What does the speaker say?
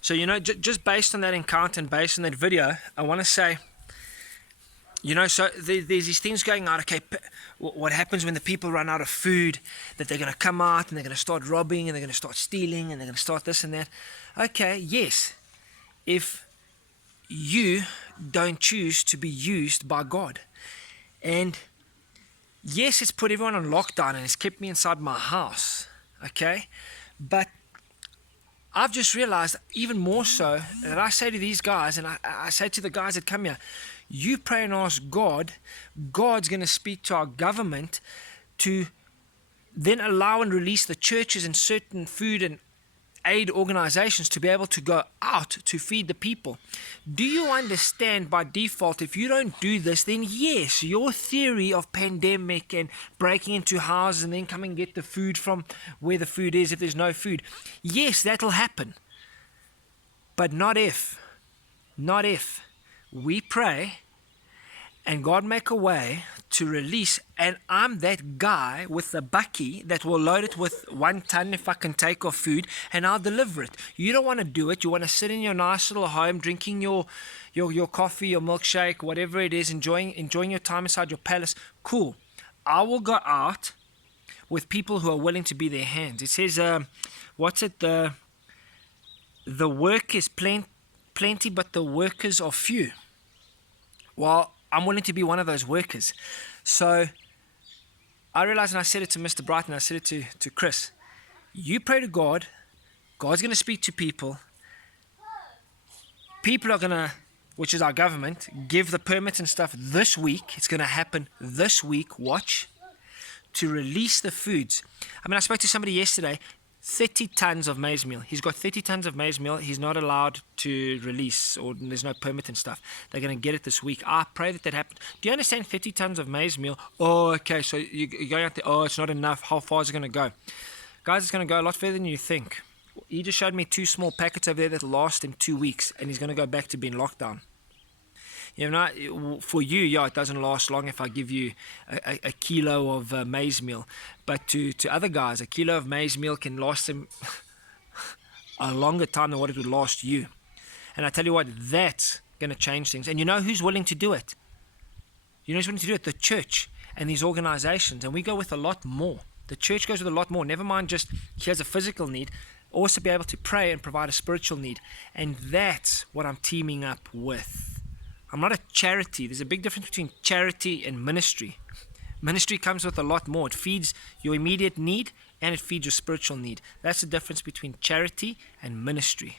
So, just based on that encounter and based on that video, I want to say, so there's these things going on. Okay, what happens when the people run out of food? That they're going to come out and they're going to start robbing and they're going to start stealing and they're going to start this and that. Okay, yes, if you don't choose to be used by God. And yes, it's put everyone on lockdown and it's kept me inside my house. Okay, but I've just realized even more so that I say to these guys, and I say to the guys that come here, you pray and ask God, God's going to speak to our government to then allow and release the churches and certain food and aid organizations to be able to go out to feed the people. Do you understand by default, if you don't do this, then yes, your theory of pandemic and breaking into houses and then come and get the food from where the food is if there's no food, yes, that'll happen. But not if we pray and God make a way to release, and I'm that guy with the bakkie that will load it with 1 ton if I can take of food, and I'll deliver it. You don't want to do it. You want to sit in your nice little home drinking your coffee, your milkshake, whatever it is, enjoying your time inside your palace. Cool. I will go out with people who are willing to be their hands. It says, the work is plenty, but the workers are few. Well, I'm willing to be one of those workers. So I realized, and I said it to Mr. Brighton, I said it to Chris, you pray to God, God's going to speak to people. People are going to, which is our government, give the permits and stuff this week. It's going to happen this week, watch, to release the foods. I mean, I spoke to somebody yesterday, 30 tons of maize meal. He's got 30 tons of maize meal. He's not allowed to release, or there's no permit and stuff. They're going to get it this week. I pray that happens. Do you understand 30 tons of maize meal? Oh, okay, so you're going out there. Oh, it's not enough. How far is it going to go? Guys, it's going to go a lot further than you think. He just showed me 2 small packets over there that last him 2 weeks, and he's going to go back to being locked down. For you, it doesn't last long if I give you a kilo of maize meal. But to other guys, a kilo of maize meal can last them a longer time than what it would last you. And I tell you what, that's going to change things. And you know who's willing to do it? You know who's willing to do it? The church and these organizations. And we go with a lot more. The church goes with a lot more. Never mind just here's a physical need. Also be able to pray and provide a spiritual need. And that's what I'm teaming up with. I'm not a charity. There's a big difference between charity and ministry. Ministry comes with a lot more. It feeds your immediate need and it feeds your spiritual need. That's the difference between charity and ministry.